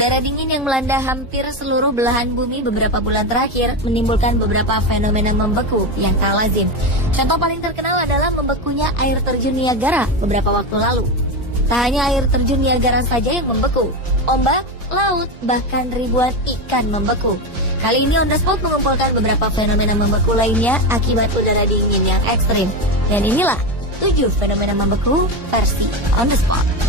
Udara dingin yang melanda hampir seluruh belahan bumi beberapa bulan terakhir menimbulkan beberapa fenomena membeku yang tak lazim. Contoh paling terkenal adalah membekunya air terjun Niagara beberapa waktu lalu. Tak hanya air terjun Niagara saja yang membeku, ombak, laut, bahkan ribuan ikan membeku. Kali ini On The Spot mengumpulkan beberapa fenomena membeku lainnya akibat udara dingin yang ekstrim. Dan inilah 7 fenomena membeku versi On The Spot.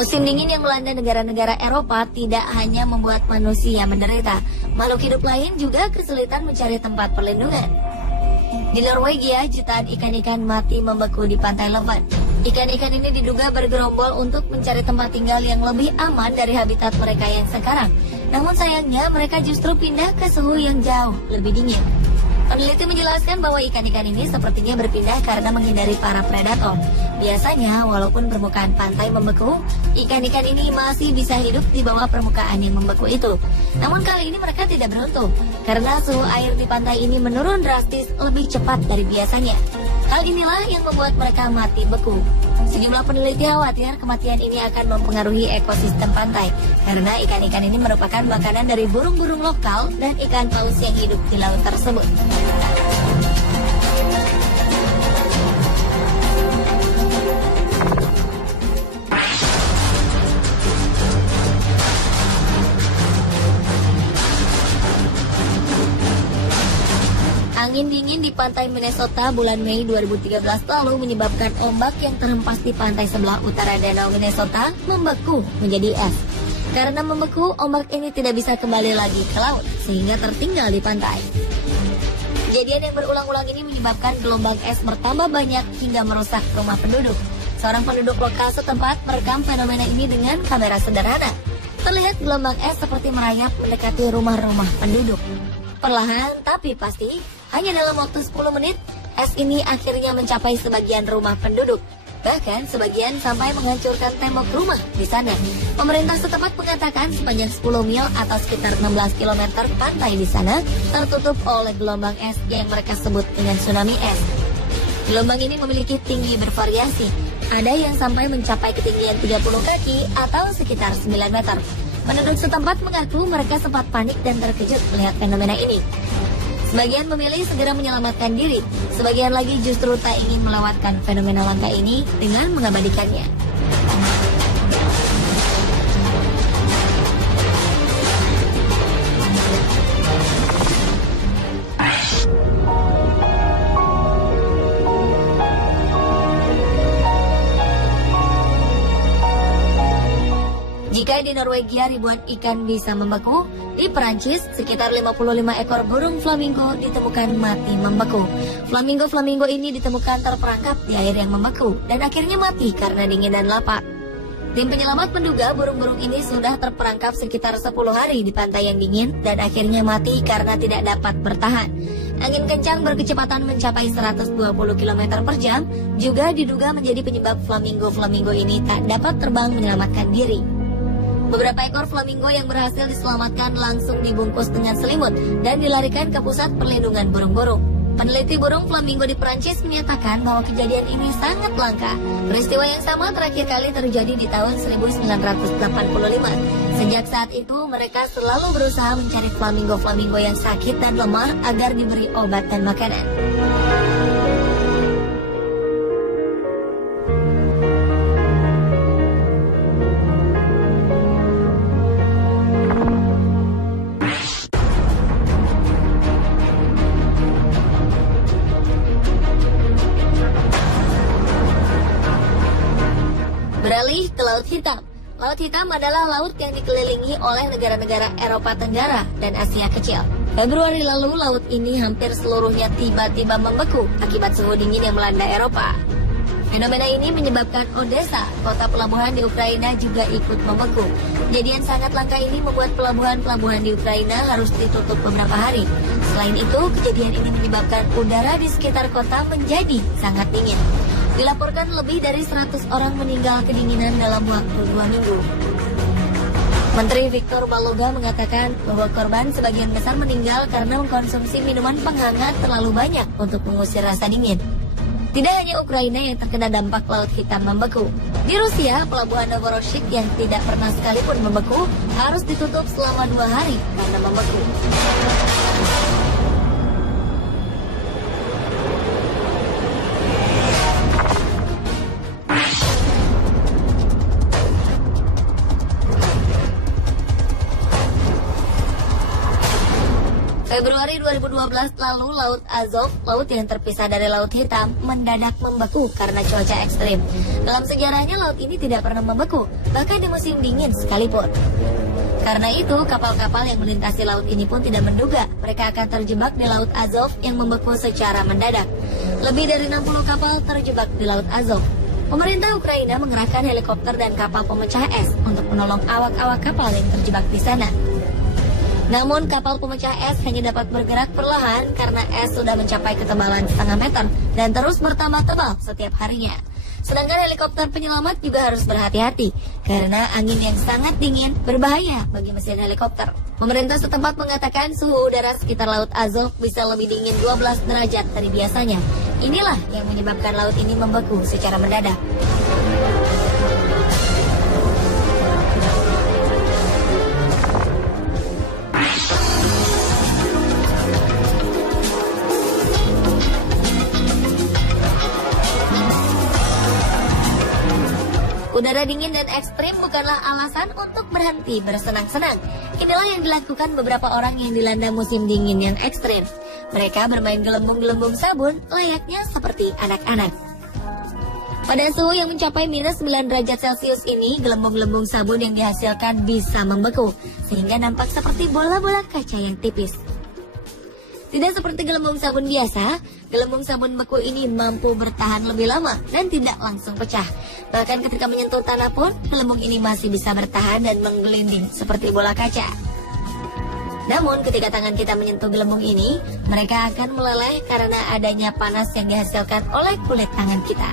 Musim dingin yang melanda negara-negara Eropa tidak hanya membuat manusia menderita, makhluk hidup lain juga kesulitan mencari tempat perlindungan. Di Norwegia, jutaan ikan-ikan mati membeku di pantai Levant. Ikan-ikan ini diduga bergerombol untuk mencari tempat tinggal yang lebih aman dari habitat mereka yang sekarang. Namun sayangnya mereka justru pindah ke suhu yang jauh lebih dingin. Peneliti menjelaskan bahwa ikan-ikan ini sepertinya berpindah karena menghindari para predator. Biasanya, walaupun permukaan pantai membeku, ikan-ikan ini masih bisa hidup di bawah permukaan yang membeku itu. Namun kali ini mereka tidak beruntung, karena suhu air di pantai ini menurun drastis lebih cepat dari biasanya. Hal inilah yang membuat mereka mati beku. Sejumlah peneliti khawatir kematian ini akan mempengaruhi ekosistem pantai, karena ikan-ikan ini merupakan makanan dari burung-burung lokal dan ikan paus yang hidup di laut tersebut. Angin dingin di pantai Minnesota bulan Mei 2013 lalu menyebabkan ombak yang terhempas di pantai sebelah utara danau Minnesota membeku menjadi es. Karena membeku, ombak ini tidak bisa kembali lagi ke laut sehingga tertinggal di pantai. Kejadian yang berulang-ulang ini menyebabkan gelombang es bertambah banyak hingga merusak rumah penduduk. Seorang penduduk lokal setempat merekam fenomena ini dengan kamera sederhana. Terlihat gelombang es seperti merayap mendekati rumah-rumah penduduk. Perlahan tapi pasti, hanya dalam waktu 10 menit, es ini akhirnya mencapai sebagian rumah penduduk. Bahkan sebagian sampai menghancurkan tembok rumah di sana. Pemerintah setempat mengatakan sepanjang 10 mil atau sekitar 16 km pantai di sana tertutup oleh gelombang es yang mereka sebut dengan tsunami es. Gelombang ini memiliki tinggi bervariasi. Ada yang sampai mencapai ketinggian 30 kaki atau sekitar 9 meter. Penduduk setempat mengaku mereka sempat panik dan terkejut melihat fenomena ini. Sebagian memilih segera menyelamatkan diri, sebagian lagi justru tak ingin melewatkan fenomena langka ini dengan mengabadikannya. Jika di Norwegia ribuan ikan bisa membeku, di Perancis sekitar 55 ekor burung flamingo ditemukan mati membeku. Flamingo ini ditemukan terperangkap di air yang membeku dan akhirnya mati karena dingin dan lapar. Tim penyelamat menduga burung-burung ini sudah terperangkap sekitar 10 hari di pantai yang dingin dan akhirnya mati karena tidak dapat bertahan. Angin kencang berkecepatan mencapai 120 km per jam juga diduga menjadi penyebab flamingo ini tak dapat terbang menyelamatkan diri. Beberapa ekor flamingo yang berhasil diselamatkan langsung dibungkus dengan selimut dan dilarikan ke pusat perlindungan burung-burung. Peneliti burung flamingo di Perancis menyatakan bahwa kejadian ini sangat langka. Peristiwa yang sama terakhir kali terjadi di tahun 1985. Sejak saat itu, mereka selalu berusaha mencari flamingo yang sakit dan lemah agar diberi obat dan makanan. Beralih ke Laut Hitam. Laut Hitam adalah laut yang dikelilingi oleh negara-negara Eropa Tenggara dan Asia Kecil. Februari lalu, laut ini hampir seluruhnya tiba-tiba membeku akibat suhu dingin yang melanda Eropa. Fenomena ini menyebabkan Odessa, kota pelabuhan di Ukraina, juga ikut membeku. Kejadian sangat langka ini membuat pelabuhan-pelabuhan di Ukraina harus ditutup beberapa hari. Selain itu, kejadian ini menyebabkan udara di sekitar kota menjadi sangat dingin. Dilaporkan lebih dari 100 orang meninggal kedinginan dalam waktu 2 minggu. Menteri Victor Baloga mengatakan bahwa korban sebagian besar meninggal karena mengkonsumsi minuman penghangat terlalu banyak untuk mengusir rasa dingin. Tidak hanya Ukraina yang terkena dampak Laut Hitam membeku. Di Rusia, pelabuhan Novorossiysk yang tidak pernah sekalipun membeku harus ditutup selama 2 hari karena membeku. Februari 2012 lalu Laut Azov, laut yang terpisah dari Laut Hitam, mendadak membeku karena cuaca ekstrim. Dalam sejarahnya laut ini tidak pernah membeku, bahkan di musim dingin sekalipun. Karena itu, kapal-kapal yang melintasi laut ini pun tidak menduga mereka akan terjebak di Laut Azov yang membeku secara mendadak. Lebih dari 60 kapal terjebak di Laut Azov. Pemerintah Ukraina mengerahkan helikopter dan kapal pemecah es untuk menolong awak-awak kapal yang terjebak di sana. Namun kapal pemecah es hanya dapat bergerak perlahan karena es sudah mencapai ketebalan setengah meter dan terus bertambah tebal setiap harinya. Sedangkan helikopter penyelamat juga harus berhati-hati karena angin yang sangat dingin berbahaya bagi mesin helikopter. Pemerintah setempat mengatakan suhu udara sekitar Laut Azov bisa lebih dingin 12 derajat dari biasanya. Inilah yang menyebabkan laut ini membeku secara mendadak. Udara dingin dan ekstrim bukanlah alasan untuk berhenti bersenang-senang. Inilah yang dilakukan beberapa orang yang dilanda musim dingin yang ekstrim. Mereka bermain gelembung-gelembung sabun layaknya seperti anak-anak. Pada suhu yang mencapai minus 9 derajat Celcius ini, gelembung-gelembung sabun yang dihasilkan bisa membeku, sehingga nampak seperti bola-bola kaca yang tipis. Tidak seperti gelembung sabun biasa, gelembung sabun beku ini mampu bertahan lebih lama dan tidak langsung pecah. Bahkan ketika menyentuh tanah pun, gelembung ini masih bisa bertahan dan menggelinding seperti bola kaca. Namun ketika tangan kita menyentuh gelembung ini, mereka akan meleleh karena adanya panas yang dihasilkan oleh kulit tangan kita.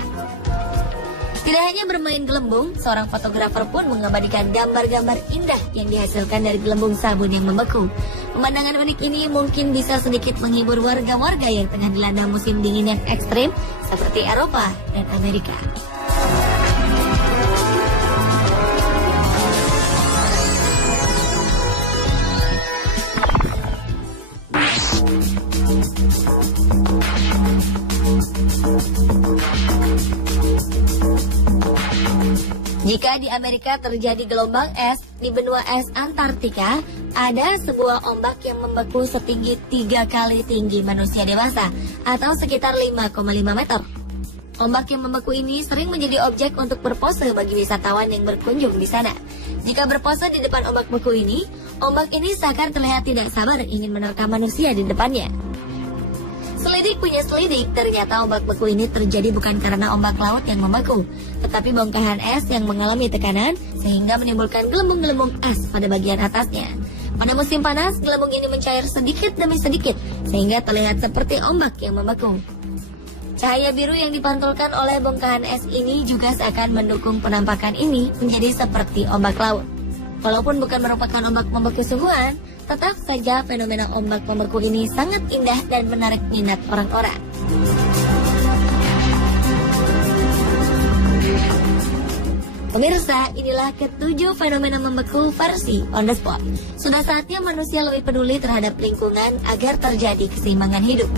Tidak hanya bermain gelembung, seorang fotografer pun mengabadikan gambar-gambar indah yang dihasilkan dari gelembung sabun yang membeku. Pemandangan unik ini mungkin bisa sedikit menghibur warga-warga yang tengah dilanda musim dingin yang ekstrim seperti Eropa dan Amerika. Jika di Amerika terjadi gelombang es, di benua es Antartika ada sebuah ombak yang membeku setinggi 3 kali tinggi manusia dewasa atau sekitar 5,5 meter. Ombak yang membeku ini sering menjadi objek untuk berpose bagi wisatawan yang berkunjung di sana. Jika berpose di depan ombak beku ini, ombak ini seakan terlihat tidak sabar ingin menerkam manusia di depannya. Selidik punya selidik, ternyata ombak beku ini terjadi bukan karena ombak laut yang membeku, tetapi bongkahan es yang mengalami tekanan sehingga menimbulkan gelembung-gelembung es pada bagian atasnya. Pada musim panas, gelembung ini mencair sedikit demi sedikit sehingga terlihat seperti ombak yang membeku. Cahaya biru yang dipantulkan oleh bongkahan es ini juga seakan mendukung penampakan ini menjadi seperti ombak laut. Walaupun bukan merupakan ombak membeku sungguhan, tetap saja fenomena ombak membeku ini sangat indah dan menarik minat orang-orang. Pemirsa, inilah ke-7 fenomena membeku versi on the spot. Sudah saatnya manusia lebih peduli terhadap lingkungan agar terjadi keseimbangan hidup.